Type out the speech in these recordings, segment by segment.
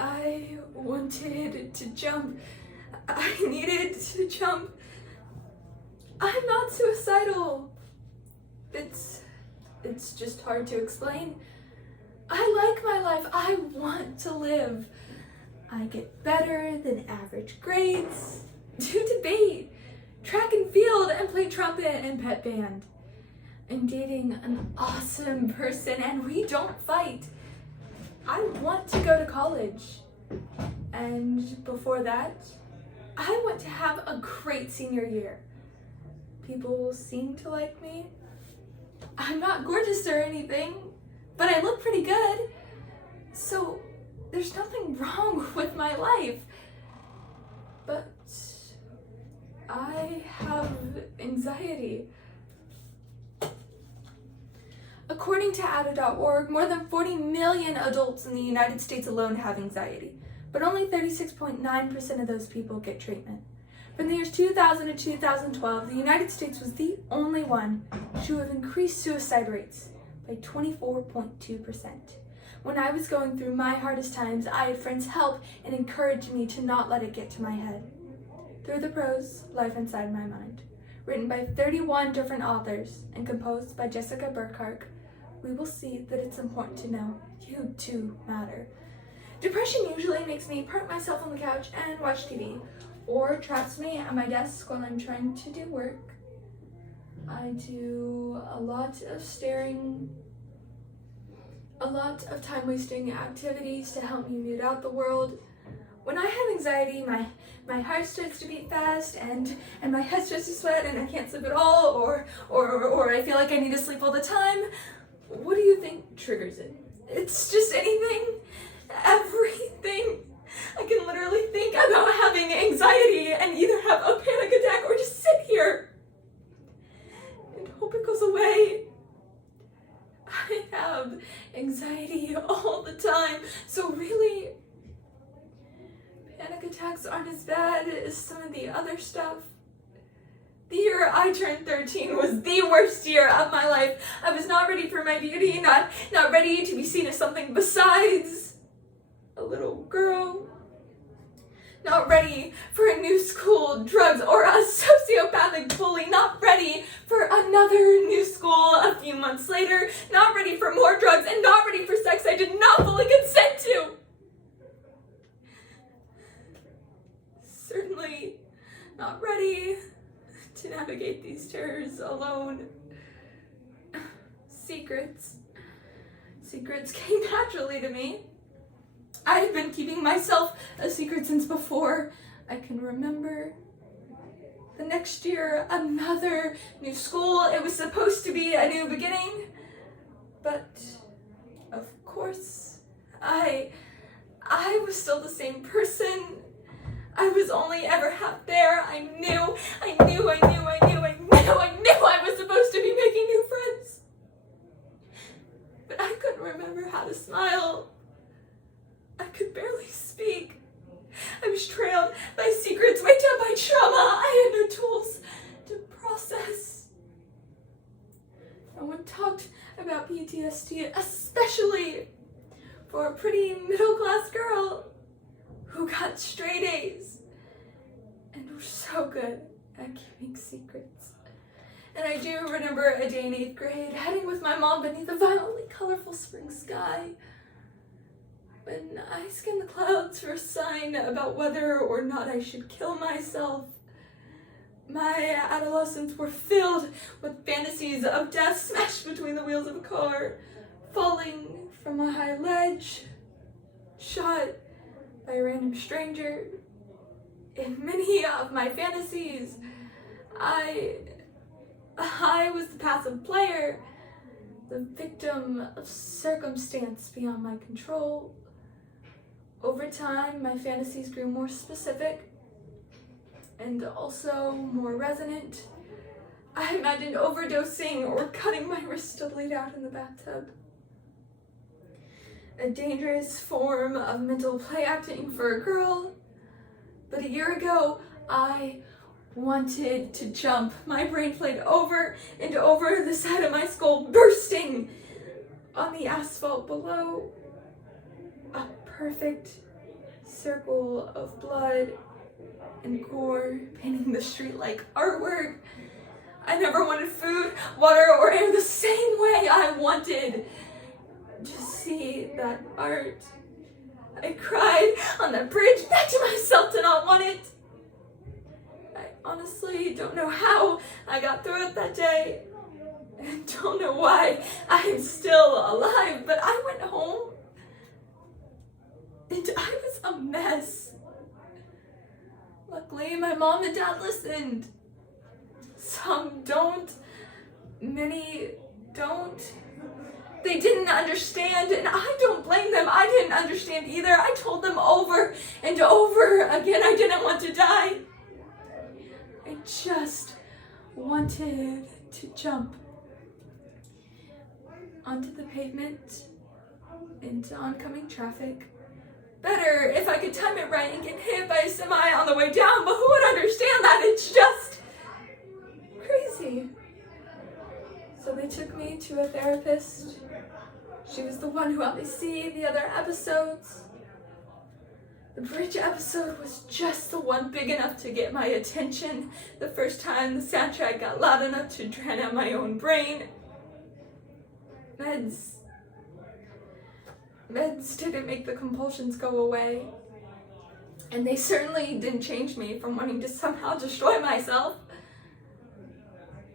I wanted to jump. I needed to jump. I'm not suicidal. It's just hard to explain. I like my life. I want to live. I get better than average grades, do debate, track and field, and play trumpet and pet band. I'm dating an awesome person and we don't fight. I want to go to college. And before that, I want to have a great senior year. People seem to like me. I'm not gorgeous or anything, but I look pretty good. So there's nothing wrong with my life. But I have anxiety. According to ADA.org, more than 40 million adults in the United States alone have anxiety, but only 36.9% of those people get treatment. From the years 2000 to 2012, the United States was the only one to have increased suicide rates by 24.2%. When I was going through my hardest times, I had friends help and encourage me to not let it get to my head. Through the Prose Life Inside My Mind, written by 31 different authors and composed by Jessica Burkhart, we will see that it's important to know you too matter. Depression usually makes me park myself on the couch and watch TV, or traps me at my desk while I'm trying to do work. I do a lot of staring, a lot of time-wasting activities to help me mute out the world. When I have anxiety, my heart starts to beat fast and my head starts to sweat and I can't sleep at all, or I feel like I need to sleep all the time. What do you think triggers it? It's just anything, everything. I can literally think about having anxiety and either have a panic attack or just sit here and hope it goes away. I have anxiety all the time, so really, panic attacks aren't as bad as some of the other stuff. The year I turned 13 was the worst year of my life. I was not ready for my beauty, not ready to be seen as something besides a little girl. Not ready for a new school, drugs, or a sociopathic bully. Not ready for another new school a few months later. Not ready for more drugs, and not ready for sex I did not fully consent to. Certainly not ready to navigate these terrors alone. Secrets came naturally to me. I had been keeping myself a secret since before I can remember. The next year, another new school. It was supposed to be a new beginning. But, of course, I was still the same person. I was only ever half there. I knew I was supposed to be making new friends. But I couldn't remember how to smile. I could barely speak. I was trailed by secrets, weighed down by trauma. I had no tools to process. No one talked about PTSD, especially for a pretty middle-class girl who got straight A's and was so good at keeping secrets. And I do remember a day in 8th grade, heading with my mom beneath a violently colorful spring sky, when I scanned the clouds for a sign about whether or not I should kill myself. My adolescents were filled with fantasies of death smashed between the wheels of a car, falling from a high ledge, shot by a random stranger. In many of my fantasies, I was the passive player, the victim of circumstance beyond my control. Over time, my fantasies grew more specific and also more resonant. I imagined overdosing or cutting my wrist to bleed out in the bathtub. A dangerous form of mental play acting for a girl. But a year ago, I wanted to jump. My brain played over and over, the side of my skull bursting on the asphalt below. A perfect circle of blood and gore painting the street like artwork. I never wanted food, water, or air the same way I wanted to see that art. I cried on that bridge, begged to myself to not want it. I honestly don't know how I got through it that day. I don't know why I'm still alive, but I went home and I was a mess. Luckily, my mom and dad listened. Some don't, many don't. They didn't understand, and I don't blame them. I didn't understand either. I told them over and over again I didn't want to die. I just wanted to jump onto the pavement, into oncoming traffic. Better if I could time it right and get hit by a semi on the way down, but who would understand that? It's just crazy. So they took me to a therapist. She was the one who helped me see the other episodes. The bridge episode was just the one big enough to get my attention. The first time the soundtrack got loud enough to drown out my own brain. Meds didn't make the compulsions go away. And they certainly didn't change me from wanting to somehow destroy myself.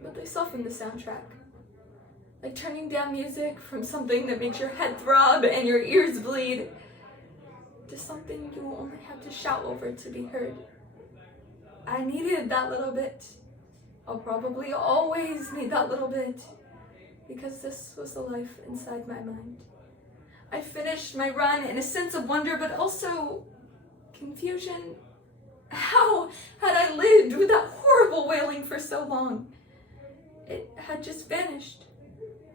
But they softened the soundtrack. Like turning down music from something that makes your head throb and your ears bleed to something you will only have to shout over to be heard. I needed that little bit. I'll probably always need that little bit, because this was the life inside my mind. I finished my run in a sense of wonder, but also confusion. How had I lived with that horrible wailing for so long? It had just vanished.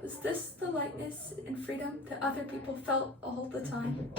Was this the lightness and freedom that other people felt all the time?